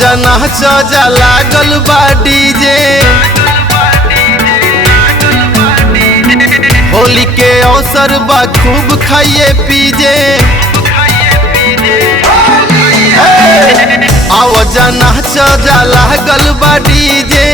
जना सजा लागल बा डीजे, होली के अवसर बा खूब खाइए पीजे। आव जना सजा लागल बा डीजे,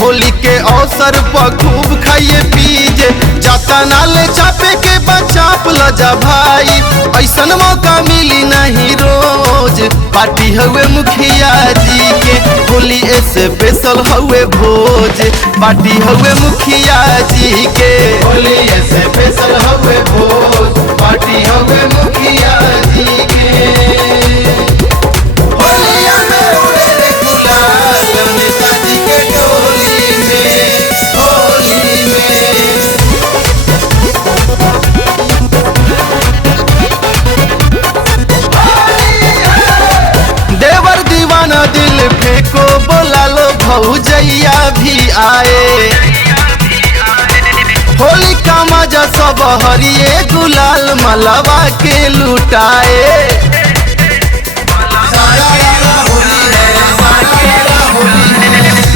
होली के अवसर पर खूब खाइए पीजे। जाता नाले चापे के बचाप ल जा भाई, ऐसन मौका मिली नहीं रोज। पार्टी हुए मुखिया जी के, होली ऐसे बेसल हुए भोज। पार्टी हुए मुखिया जी के, होली ऐसे बेसल हुए भोज। पार्टी हुए मुखिया जी के। होलिया में उड़े रे गुलाल, नेताजी के टोली में, होली में। देवर दीवाना दिल फेंको बोला लो भौजैया भी आए। होली का मजा सब हरिए गुलाल मलवा के लुटाए।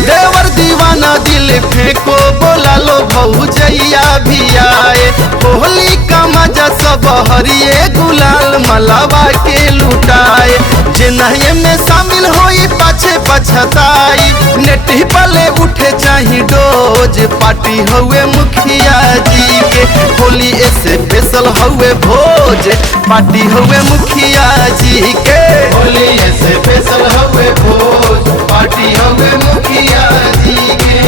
देवर दीवाना दिल फेंको बोला लो भौजैया भी आए। होली का मजा सब हरिए गुलाल मलवा के लुटाए। जे नहीं में शामिल होई पाछे पछताई, नेटी पले उठे चाही डोज। पार्टी हुए मुखिया जी के, होली ऐसे बेसल हुए भोज। पार्टी हुए मुखिया जी के, होली ऐसे बेसल हुए भोज। पार्टी हुए मुखिया जी के।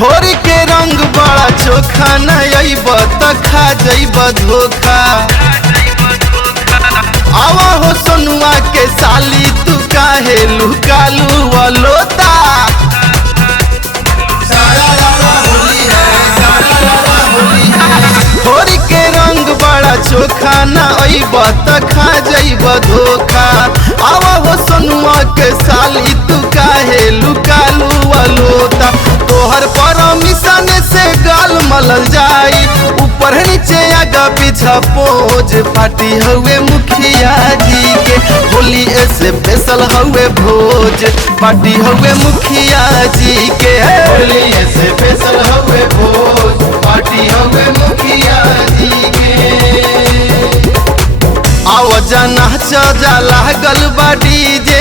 होरी के रंग बड़ा चोखा न अइब त खा जइब धोखा। आवा हो सोनुआ के साली, तू काहे लुकालू अलोता। होरी के रंग बड़ा चोखा न अइब त खा जइब धोखा। आवा हो सोनुआ के साली, तू काहे लुकालू अलोता। तोहर परमिशन से गाल मलल जाई, ऊपर नीचे आगा पीछा पोज। पार्टी हुए मुखिया जी के, होली ऐसे बेसल हुए भोज। पार्टी हुए मुखिया जी के, होली ऐसे बेसल हुए भोज। पार्टी हुए मुखिया जी के। आव जना सजा लागल बा डीजे,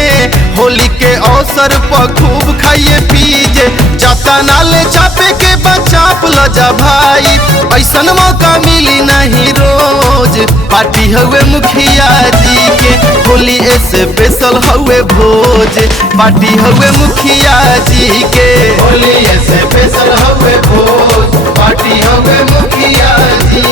होली के अवसर पर खूब खाइए पीजे। जाता नाले चापे के बचाप ल जा भाई, ऐसन मौका मिली नहीं रोज। पार्टी हुए मुखिया जी के, होली ऐसे बेसल हुए भोज। पार्टी हुए मुखिया जी के, होली ऐसे बेसल हुए भोज। पार्टी हुए मुखिया जी